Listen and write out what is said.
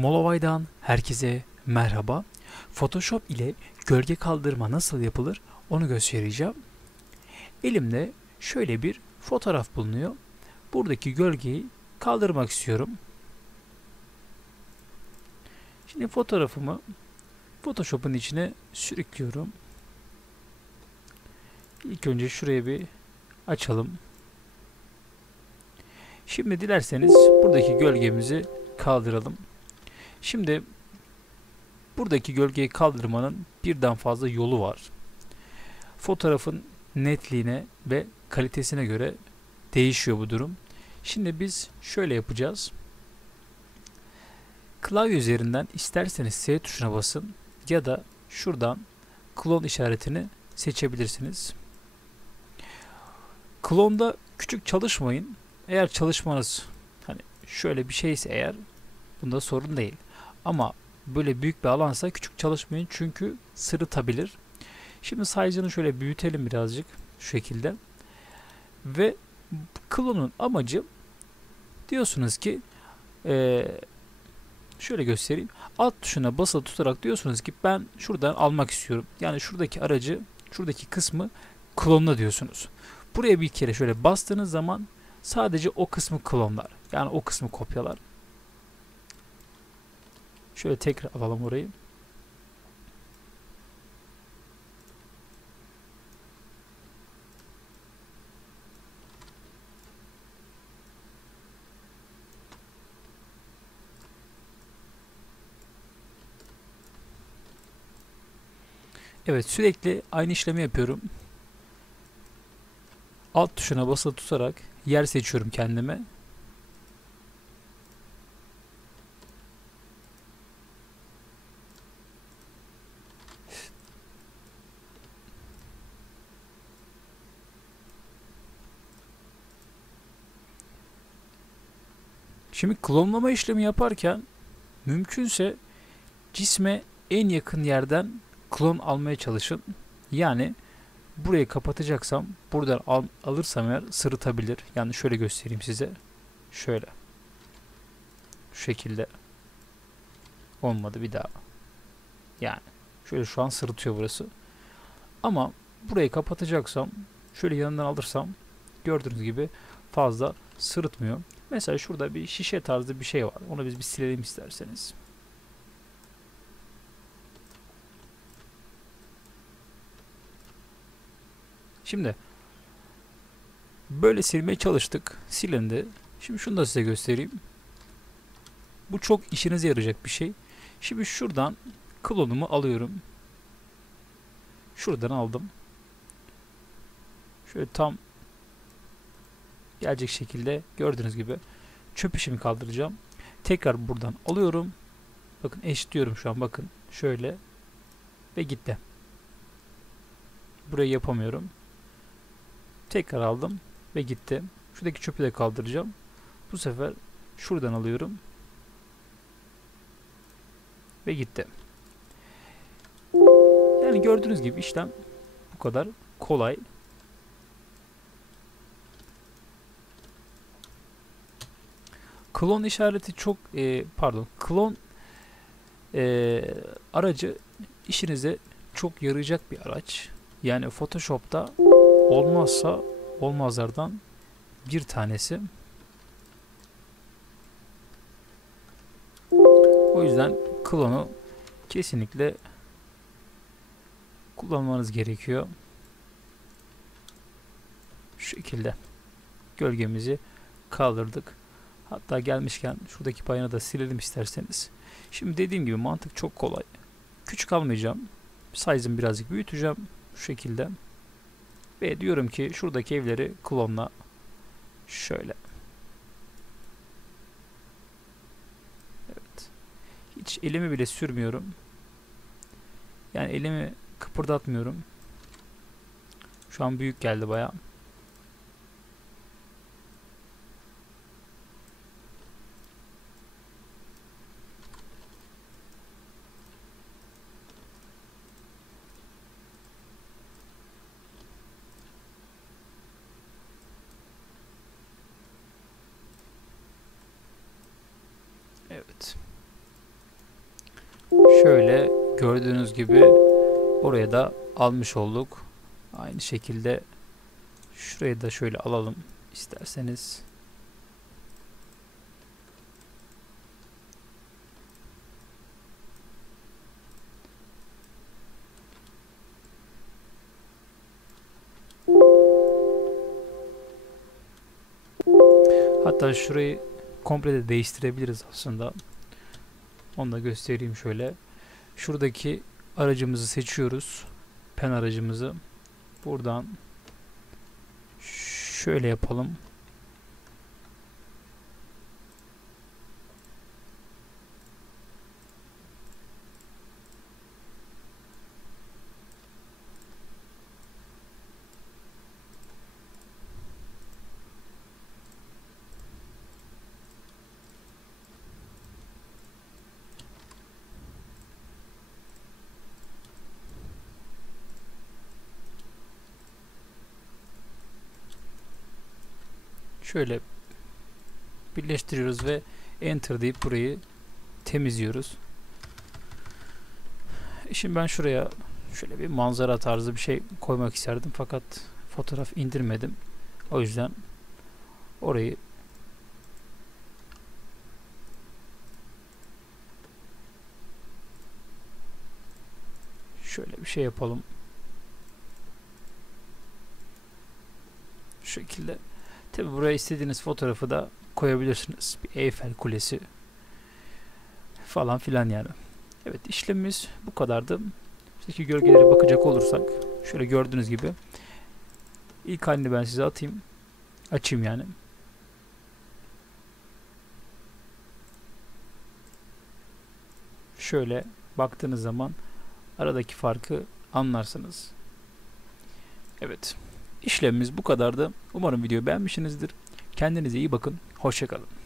Molovay'dan herkese merhaba. Photoshop ile gölge kaldırma nasıl yapılır onu göstereceğim. Elimde şöyle bir fotoğraf bulunuyor. Buradaki gölgeyi kaldırmak istiyorum. Şimdi fotoğrafımı Photoshop'un içine sürüklüyorum. İlk önce şuraya bir açalım. Şimdi dilerseniz buradaki gölgemizi kaldıralım. Şimdi buradaki gölgeyi kaldırmanın birden fazla yolu var. Fotoğrafın netliğine ve kalitesine göre değişiyor bu durum. Şimdi biz şöyle yapacağız. Klavye üzerinden isterseniz S tuşuna basın ya da şuradan klon işaretini seçebilirsiniz. Klonda küçük çalışmayın. Eğer çalışmanız hani şöyle bir şeyse eğer bunda sorun değil. Ama böyle büyük bir alansa küçük çalışmayın çünkü sırıtabilir. Şimdi size'ını şöyle büyütelim birazcık şu şekilde. Ve klonun amacı diyorsunuz ki şöyle göstereyim. Alt tuşuna basılı tutarak diyorsunuz ki ben şuradan almak istiyorum. Yani şuradaki aracı, şuradaki kısmı klonla diyorsunuz. Buraya bir kere şöyle bastığınız zaman sadece o kısmı klonlar. Yani o kısmı kopyalar. Şöyle tekrar alalım orayı. Evet, sürekli aynı işlemi yapıyorum. Alt tuşuna basılı tutarak yer seçiyorum kendime. Şimdi klonlama işlemi yaparken mümkünse cisme en yakın yerden klon almaya çalışın. Yani burayı kapatacaksam buradan alırsam eğer sırıtabilir. Yani şöyle göstereyim size. Şöyle. Şu şekilde. Olmadı bir daha. Yani şöyle şu an sırıtıyor burası. Ama burayı kapatacaksam şöyle yanından alırsam gördüğünüz gibi fazla sırıtmıyor. Mesela şurada bir şişe tarzı bir şey var. Onu biz bir silelim isterseniz. Şimdi böyle silmeye çalıştık. Silindi. Şimdi şunu da size göstereyim. Bu çok işinize yarayacak bir şey. Şimdi şuradan klonumu alıyorum. Şuradan aldım. Şöyle tam gelecek şekilde gördüğünüz gibi çöp işimi kaldıracağım. Tekrar buradan alıyorum. Bakın eşitliyorum şu an, bakın. Şöyle ve gitti. Burayı yapamıyorum. Tekrar aldım ve gitti. Şuradaki çöpü de kaldıracağım. Bu sefer şuradan alıyorum ve gitti. Yani gördüğünüz gibi işlem bu kadar kolay. Klon işareti çok klon aracı işinize çok yarayacak bir araç. Yani Photoshop'ta olmazsa olmazlardan bir tanesi. O yüzden klonu kesinlikle kullanmanız gerekiyor. Şu şekilde gölgemizi kaldırdık. Hatta gelmişken şuradaki payını da silelim isterseniz. Şimdi dediğim gibi mantık çok kolay. Küçük almayacağım. Size'ımı birazcık büyüteceğim. Şu şekilde. Ve diyorum ki şuradaki evleri klonla. Şöyle. Evet. Hiç elimi bile sürmüyorum. Yani elimi kıpırdatmıyorum. Şu an büyük geldi bayağı. Evet. Şöyle gördüğünüz gibi oraya da almış olduk. Aynı şekilde şurayı da şöyle alalım isterseniz. Hatta şurayı komple de değiştirebiliriz aslında. Onu da göstereyim şöyle. Şuradaki aracımızı seçiyoruz. Pen aracımızı. Buradan şöyle yapalım. Şöyle birleştiriyoruz ve enter deyip burayı temizliyoruz. Şimdi ben şuraya şöyle bir manzara tarzı bir şey koymak isterdim fakat fotoğraf indirmedim. O yüzden orayı şöyle bir şey yapalım. Şu şekilde. Tabi buraya istediğiniz fotoğrafı da koyabilirsiniz. Bir Eyfel Kulesi falan filan yani. Evet, işlemimiz bu kadardı. Şuradaki gölgelere bakacak olursak şöyle gördüğünüz gibi ilk halini ben size atayım. Açayım yani. Şöyle baktığınız zaman aradaki farkı anlarsınız. Evet. İşlemimiz bu kadardı. Umarım videoyu beğenmişsinizdir. Kendinize iyi bakın. Hoşça kalın.